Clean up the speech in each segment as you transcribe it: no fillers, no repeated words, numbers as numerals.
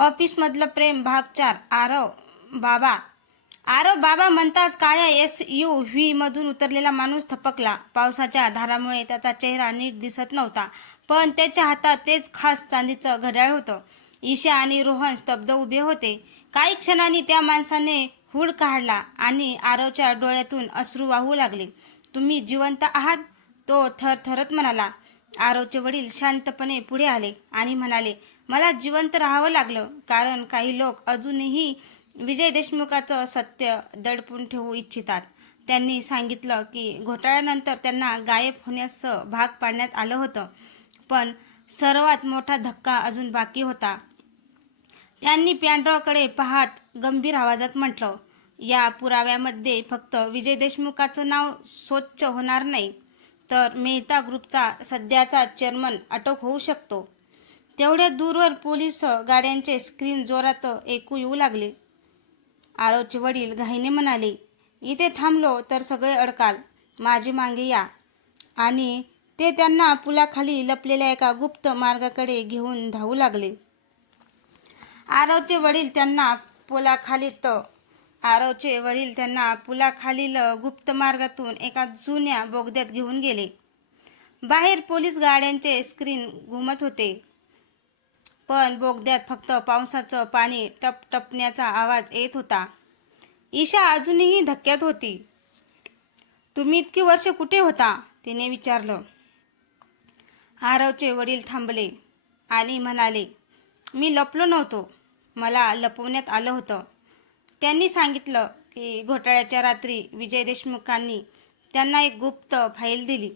ऑफिसमधलं प्रेम भाग 4. बाबा आरव बाबा म्हणताच काळ्या SUV मधून उतरलेला माणूस थपकला. पावसाच्या धारामुळे त्याचा चेहरा नीट दिसत नव्हता, पण त्याच्या हातात तेच खास चांदीचं घड्याळ होतं. ईशा आणि रोहन स्तब्ध उभे होते. काही क्षणांनी त्या माणसाने हुड काढला आणि आरवच्या डोळ्यातून अश्रू वाहू लागले. तुम्ही जिवंत आहात? तो थरथरत म्हणाला. आरवचे वडील शांतपणे पुढे आले आणि म्हणाले, मला जिवंत राहावं लागलं कारण काही लोक अजूनही विजय देशमुखाचं सत्य दडपून ठेवू इच्छितात. त्यांनी सांगितलं की घोटाळ्यानंतर त्यांना गायब होण्यास भाग पाडण्यात आलं होतं, पण सर्वात मोठा धक्का अजून बाकी होता. त्यांनी पॅन्ड्रॉकडे पाहत गंभीर आवाजात म्हटलं, या पुराव्यामध्ये फक्त विजय देशमुखाचं नाव स्वच्छ होणार नाही, तर मेहता ग्रुपचा सध्याचा चेअरमन अटक होऊ शकतो. तेवढ्या दूरवर पोलीस गाड्यांचे स्क्रीन जोरात ऐकू येऊ लागले. आरवचे वडील घाईने म्हणाले, इथे थांबलो तर सगळे अडकाल, माझी मागे या. आणि ते त्यांना पुलाखाली लपलेल्या एका गुप्त मार्गाकडे घेऊन धावू लागले. आरवचे वडील त्यांना पुलाखालील गुप्त मार्गातून एका जुन्या बोगद्यात घेऊन गेले. बाहेर पोलीस गाड्यांचे स्क्रीन घुमत होते, पण बोगद्यात फक्त पावसाचं पाणी टपटपण्याचा आवाज येत होता. ईशा अजूनही धक्क्यात होती. तुम्ही इतकी वर्ष कुठे होता? तिने विचारलं. आरवचे वडील थांबले आणि म्हणाले, मी लपलो नव्हतो, मला लपवण्यात आलं होतं. त्यांनी सांगितलं की घोटाळ्याच्या रात्री विजय देशमुखांनी त्यांना एक गुप्त फाईल दिली.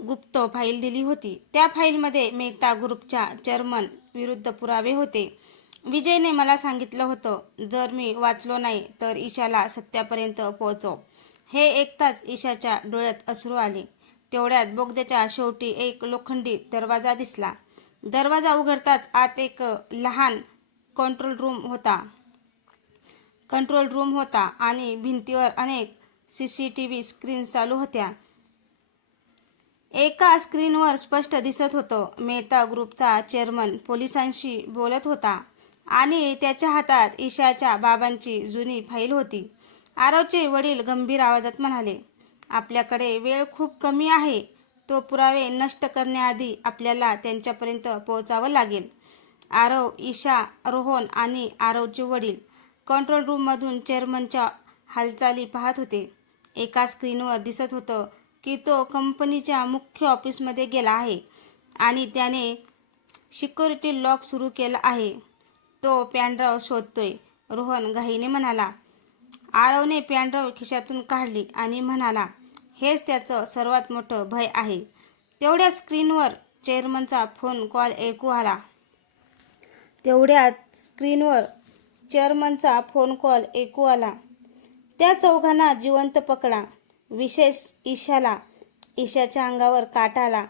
गुप्त फाईल दिली होती. त्या फाईलमध्ये मेहता ग्रुपच्या चेअरमन विरुद्ध पुरावे होते. विजयने मला सांगितलं होतं, जर मी वाचलो नाही तर ईशाला सत्यापर्यंत पोहोचव. हे ऐकताच ईशाच्या डोळ्यात अश्रू आले. तेवढ्यात बोगद्याच्या शेवटी एक लोखंडी दरवाजा दिसला. दरवाजा उघडताच आत एक लहान कंट्रोल रूम होता आणि भिंतीवर अनेक CCTV स्क्रीन्स चालू होत्या. एका स्क्रीनवर स्पष्ट दिसत होतं, मेहता ग्रुपचा चेअरमन पोलिसांशी बोलत होता आणि त्याच्या हातात ईशाच्या बाबांची जुनी फाईल होती. आरवचे वडील गंभीर आवाजात म्हणाले, आपल्याकडे वेळ खूप कमी आहे. तो पुरावे नष्ट करण्याआधी आपल्याला त्यांच्यापर्यंत पोहोचावं लागेल. आरव, ईशा, रोहन आणि आरवचे वडील कंट्रोल रूममधून चेअरमनच्या हालचाली पाहत होते. एका स्क्रीनवर दिसत होतं की तो कंपनीच्या मुख्य ऑफिसमध्ये गेला आहे आणि त्याने सिक्युरिटी लॉक सुरू केला आहे. तो पॅनड्राईव्ह शोधतोय, रोहन घाईने म्हणाला. आरवने पॅनड्राईव्ह खिशातून काढली आणि म्हणाला, हेच त्याचं सर्वात मोठं भय आहे. तेवढ्या स्क्रीनवर चेअरमनचा फोन कॉल ऐकू आला. त्या चौघांना जिवंत पकडा, विशेष ईशाला. ईशाच्या अंगावर काटा आला.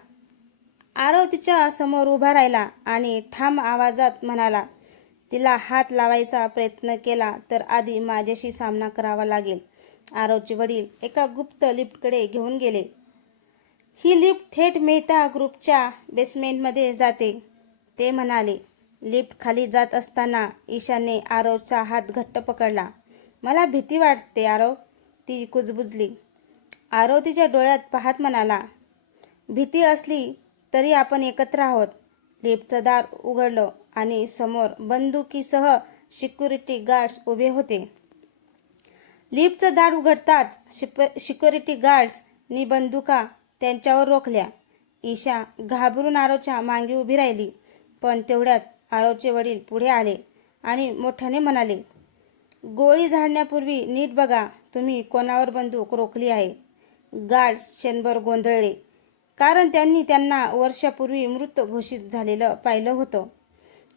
आरव तिच्या समोर उभा राहिला आणि ठाम आवाजात म्हणाला, तिला हात लावायचा प्रयत्न केला तर आधी माझ्याशी सामना करावा लागेल. आरवचे वडील एका गुप्त लिफ्टकडे घेऊन गेले. ही लिफ्ट थेट मेहता ग्रुपच्या बेसमेंटमध्ये जाते, ते म्हणाले. लिफ्ट खाली जात असताना ईशाने आरवचा हात घट्ट पकडला. मला भीती वाटते आरव, ती कुजबुजली. आरव तिच्या डोळ्यात पाहत म्हणाला, भीती असली तरी आपण एकत्र आहोत. लिफ्टचं दार उघडलं आणि समोर बंदुकीसह सिक्युरिटी गार्ड्स उभे होते. लिफ्टचं दार उघडताच सिक्युरिटी गार्ड्सनी बंदुका त्यांच्यावर रोखल्या. ईशा घाबरून आरवच्या मागे उभी राहिली, पण तेवढ्यात आरवचे वडील पुढे आले आणि मोठ्याने म्हणाले, गोळी झाडण्यापूर्वी नीट बघा तुम्ही कोणावर बंदूक रोखली आहे. गार्ड्स क्षणभर गोंधळले, कारण त्यांनी त्यांना वर्षापूर्वी मृत घोषित झालेलं पाहिलं होतं.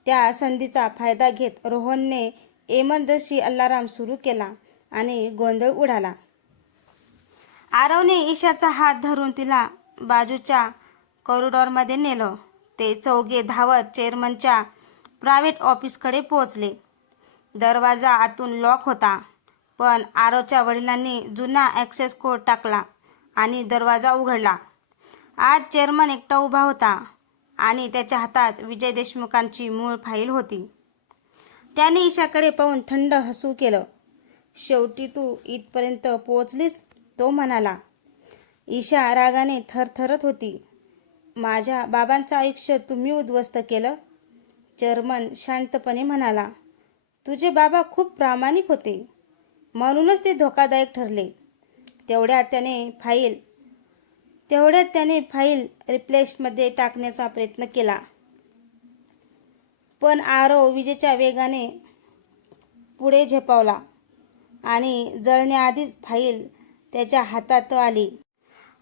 त्या संधीचा फायदा घेत रोहनने इमर्जन्सी अलार्म सुरू केला आणि गोंधळ उडाला. आरवने ईशाचा हात धरून तिला बाजूच्या कॉरिडॉरमध्ये नेलं. ते चौघे धावत चेअरमनच्या प्रायव्हेट ऑफिसकडे पोहोचले. दरवाजा आतून लॉक होता, पण आरवच्या वडिलांनी जुना ॲक्सेस कोड टाकला आणि दरवाजा उघडला. आज चेअरमन एकटा उभा होता. आणि त्याच्या हातात विजय देशमुखांची मूळ फाईल होती. त्याने ईशाकडे पाहून थंड हसू केलं. शेवटी तू इथपर्यंत पोहोचलीस, तो म्हणाला. ईशा रागाने थरथरत होती. माझ्या बाबांचं आयुष्य तुम्ही उद्ध्वस्त केलं. चेअरमन शांतपणे म्हणाला. तुझे बाबा खूप प्रामाणिक होते, म्हणूनच ते धोकादायक ठरले. तेवढ्यात त्याने फाईल रिप्लेसमध्ये टाकण्याचा प्रयत्न केला. पण आरव विजेच्या वेगाने पुढे झेपावला आणि जळण्याआधीच फाईल त्याच्या हातात आली.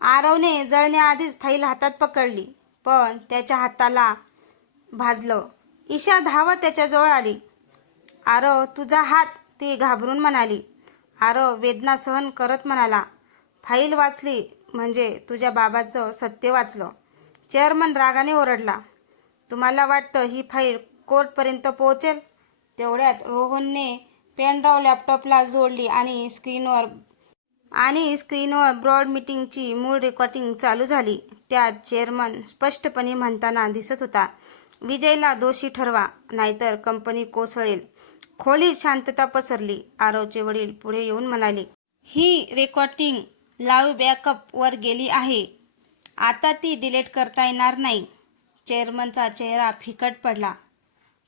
आरवने जळण्याआधीच फाईल हातात पकडली, पण त्याच्या हाताला भाजलं. ईशा धावत त्याच्याजवळ आली. आरव, तुझा हात, ती घाबरून म्हणाली. आरव वेदना सहन करत म्हणाला. फाईल वाचली म्हणजे तुझ्या बाबाचं सत्य वाचलं. चेअरमन रागाने ओरडला. तुम्हाला वाटतं ही फाईल कोर्टपर्यंत पोहोचेल? तेवढ्यात रोहनने पेनड्राईव्ह लॅपटॉपला जोडली आणि स्क्रीनवर ब्रॉड मीटिंगची मूळ रेकॉर्डिंग चालू झाली. त्यात चेअरमन स्पष्टपणे म्हणताना दिसत होता, विजयला दोषी ठरवा, नाहीतर कंपनी कोसळेल. खोलीत शांतता पसरली. आरवचे वडील पुढे येऊन म्हणाले, ही रेकॉर्डिंग लाईव्ह बॅकअपवर गेली आहे. आता ती डिलीट करता येणार नाही. चेअरमनचा चेहरा फिकट पडला.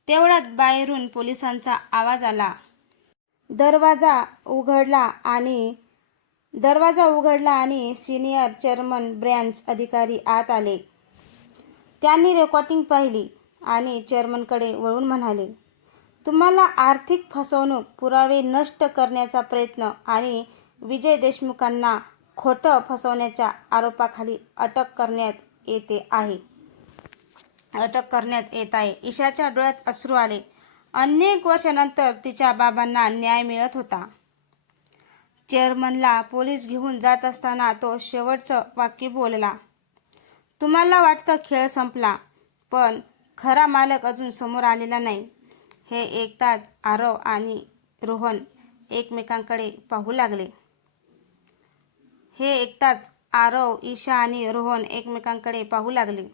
तेवढ्यात बाहेरून पोलिसांचा आवाज आला. दरवाजा उघडला आणि सिनियर चेअरमन ब्रँच अधिकारी आत आले. त्यांनी रेकॉर्डिंग पाहिली आणि चेअरमनकडे वळून म्हणाले, तुम्हाला आर्थिक फसवणूक, पुरावे नष्ट करण्याचा प्रयत्न आणि विजय देशमुखांना खोटं फसवण्याच्या आरोपाखाली अटक करण्यात येत आहे. ईशाच्या डोळ्यात अश्रू आले. अनेक वर्षांनंतर तिच्या बाबांना न्याय मिळत होता. चेअरमनला पोलीस घेऊन जात असताना तो शेवटचं वाक्य बोलला. तुम्हाला वाटतं खेळ संपला, पण खरा मालक अजून समोर आलेला नाही. हे ऐकताच आरव आणि रोहन एकमेकांकडे पाहू लागले. ईशा आणि रोहन एकमेकांकडे पाहू लागले.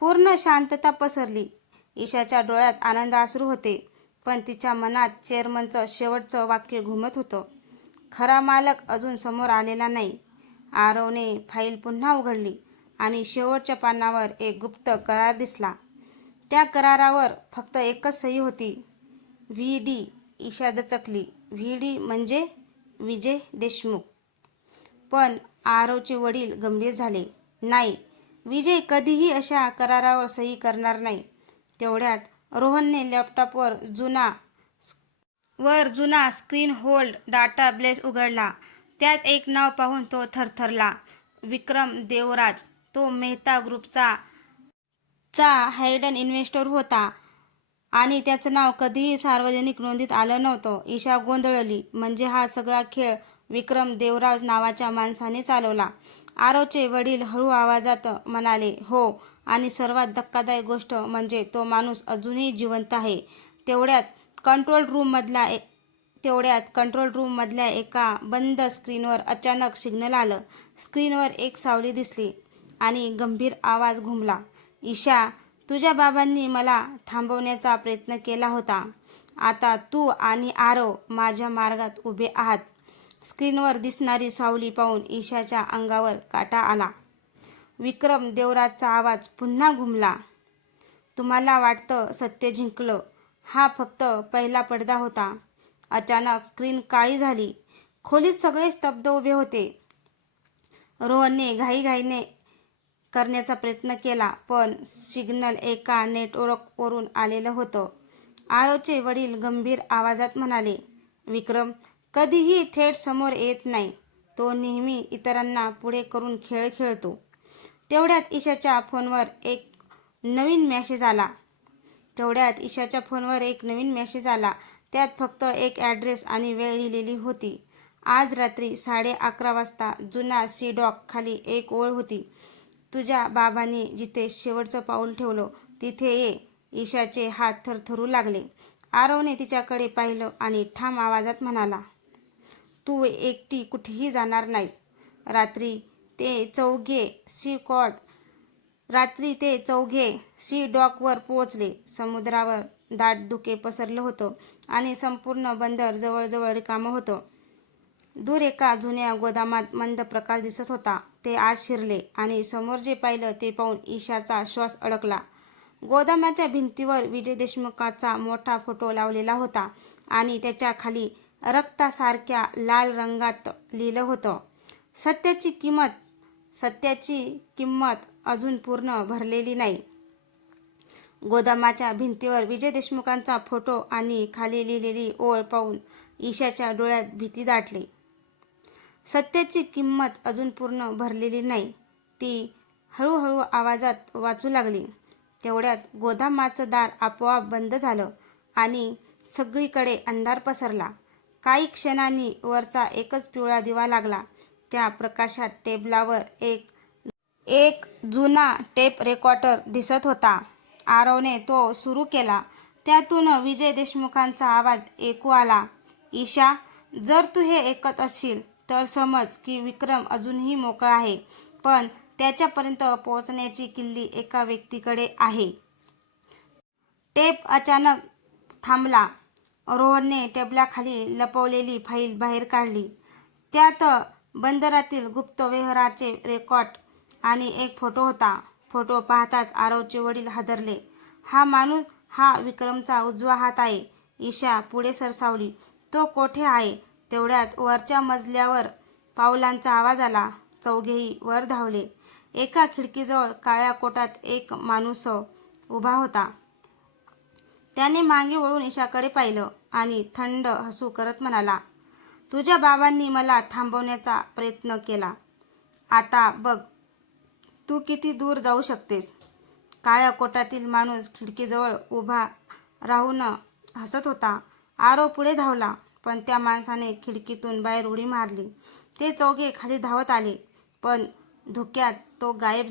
पूर्ण शांतता पसरली. ईशाच्या डोळ्यात आनंदाश्रू होते, पण तिच्या मनात चेअरमनचं शेवटचं वाक्य घुमत होतं. खरा मालक अजून समोर आलेला नाही. आरवने फाईल पुन्हा उघडली आणि शेवटच्या पानावर एक गुप्त करार दिसला. त्या करारावर फक्त एकच सही होती. व्ही.डी. ईशा दचकली. व्ही.डी. म्हणजे विजय देशमुख. पण आरवचे वडील गंभीर झाले. नाही, विजय कधीही अशा करारावर सही करणार नाही. तेवढ्यात रोहनने लॅपटॉपवर जुना स्क्रीन होल्ड डाटाबेस उघडला. त्यात एक नाव पाहून तो थरथरला. विक्रम देवराज. तो मेहता ग्रुपचा हायडन इन्व्हेस्टर होता आणि त्याचं नाव कधीही सार्वजनिक नोंदीत आलं नव्हतं. ईशा गोंधळली. म्हणजे हा सगळा खेळ विक्रम देवराज नावाच्या माणसाने चालवला? आरवचे वडील हळू आवाजात म्हणाले, हो, आणि सर्वात धक्कादायक गोष्ट म्हणजे तो माणूस अजूनही जिवंत आहे. तेवढ्यात कंट्रोल रूममधल्या एका बंद स्क्रीनवर अचानक सिग्नल आलं. स्क्रीनवर एक सावली दिसली आणि गंभीर आवाज घुमला. ईशा, तुझ्या बाबांनी मला थांबवण्याचा प्रयत्न केला होता. आता तू आणि आरव माझ्या मार्गात उभे आहात. स्क्रीनवर दिसणारी सावली पाहून ईशाच्या अंगावर काटा आला. विक्रम देवराजचा आवाज पुन्हा घुमला. तुम्हाला वाटतं सत्य जिंकलं? हा फक्त पहिला पडदा होता. अचानक स्क्रीन काळी झाली. खोलीत सगळे स्तब्ध उभे होते. रोहनने घाईघाईने करण्याचा प्रयत्न केला, पण सिग्नल एका नेटवर्कवरून आलेलं होतं. आरवचे वडील गंभीर आवाजात म्हणाले, विक्रम कधीही थेट समोर येत नाही. तो नेहमी इतरांना पुढे करून खेळ खेळतो. तेवढ्यात ईशाच्या फोनवर एक नवीन मेसेज आला. त्यात फक्त एक ॲड्रेस आणि वेळ लिहिलेली होती. आज रात्री 11:30 वाजता जुना सी-डॉक खाली एक ओळ होती. तुझ्या बाबांनी जिथे शेवटचं पाऊल ठेवलं तिथे ये. ईशाचे हात थरथरू लागले. आरवने तिच्याकडे पाहिलं आणि ठाम आवाजात म्हणाला, तू एकटी कुठेही जाणार नाहीस. रात्री ते चौघे सी कॉर्ड रात्री ते चौघे सी डॉकवर पोहोचले. समुद्रावर दाट धुके पसरलं होतं आणि संपूर्ण बंदर जवळजवळ रिकामं होतं. दूर एका जुन्या गोदामात मंद प्रकाश दिसत होता. ते आत शिरले आणि समोर जे पाहिलं ते पाहून ईशाचा श्वास अडकला. गोदामाच्या भिंतीवर विजय देशमुखांचा मोठा फोटो लावलेला होता आणि त्याच्या खाली रक्तासारख्या लाल रंगात लिहिलं होतं, सत्याची किंमत अजून पूर्ण भरलेली नाही. गोदामाच्या भिंतीवर विजय देशमुखांचा फोटो आणि खाली लिहिलेली ओळ पाहून ईशाच्या डोळ्यात भीती दाटली. सत्याची किंमत अजून पूर्ण भरलेली नाही, ती हळूहळू आवाजात वाचू लागली. तेवढ्यात गोदामाचं दार आपोआप बंद झालं आणि सगळीकडे अंधार पसरला. काही क्षणांनी वरचा एकच पिवळा दिवा लागला. त्या प्रकाशात टेबलावर एक जुना टेप रेकॉर्डर दिसत होता. आरवने तो सुरू केला. त्यातून विजय देशमुखांचा आवाज ऐकू आला, ईशा, जर तू हे ऐकत असशील तर समज की विक्रम अजूनही मोकळा आहे, पण त्याच्यापर्यंत पोहोचण्याची किल्ली एका व्यक्तीकडे आहे. टेप अचानक थांबला. रोहनने टेबलाखाली लपवलेली फाईल बाहेर काढली. त्यात बंदरातील गुप्त व्यवहाराचे रेकॉर्ड आणि एक फोटो होता. फोटो पाहताच आरवचे वडील हादरले. हा माणूस हा विक्रमचा उजवा हात आहे. ईशा पुढे सरसावली. तो कोठे आहे? तेवढ्यात वरच्या मजल्यावर पावलांचा आवाज आला. चौघेही वर धावले. एका खिडकीजवळ काळ्या कोटात एक माणूस उभा होता. त्याने मागे वळून ईशाकडे पाहिलं आणि थंड हसू करत म्हणाला, तुझ्या बाबांनी मला थांबवण्याचा प्रयत्न केला. आता बघ तू किती दूर जाऊ शकतेस. काळ्या कोटातील माणूस खिडकीजवळ उभा राहून हसत होता. आरव पुढे धावला, पण त्या माणसाने खिडकीतून बाहेर उडी मारली. ते चौघे खाली धावत आले, पण धुक्यात तो गायब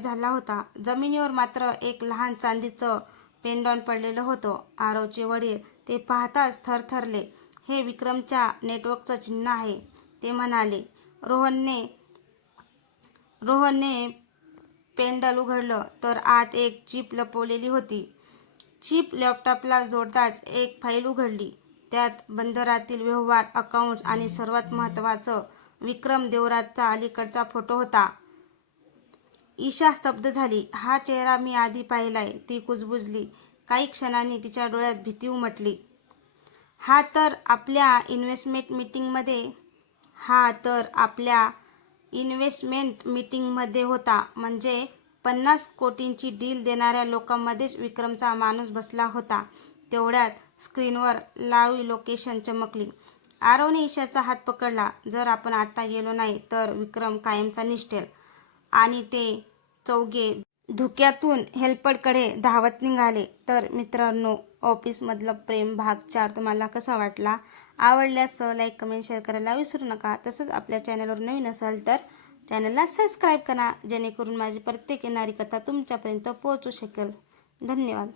झाला होता. जमिनीवर मात्र एक लहान चांदीचं पेंडॉन पडलेलं होतं. आरवचे वडील ते पाहताच थरथरले. हे विक्रमच्या नेटवर्कचं चिन्ह आहे, ते म्हणाले. रोहनने पेंडल उघडलं तर आत एक चिप लपवलेली होती. चिप लॅपटॉपला जोडताच एक फाईल उघडली. त्यात बंदरातील व्यवहार, अकाउंट्स आणि सर्वात महत्त्वाचं विक्रम देवराजचा अलीकडचा फोटो होता. ईशा स्तब्ध झाली. हा चेहरा मी आधी पाहिलाय, ती कुजबुजली. काही क्षणांनी तिच्या डोळ्यात भीती उमटली. हा तर आपल्या इन्व्हेस्टमेंट मीटिंगमध्ये होता. म्हणजे 50 कोटींची डील देणाऱ्या लोकांमध्येच विक्रमचा माणूस बसला होता. तेवढ्यात स्क्रीनवर लाईव्ह लोकेशन चमकली. आरवने ईशाचा हात पकडला. जर आपण आता गेलो नाही तर विक्रम कायमचा निसटेल. आणि ते चौघे धुक्यातून हेल्परकडे धावत निघाले. तर मित्रांनो, ऑफिसमधलं प्रेम भाग 4 तुम्हाला कसा वाटला? आवडल्यास लाईक, कमेंट, शेअर करायला विसरू नका. तसंच आपल्या चॅनलवर नवीन असाल तर चॅनलला सबस्क्राईब करा, जेणेकरून माझी प्रत्येक येणारी कथा तुमच्यापर्यंत पोहोचू शकेल. धन्यवाद.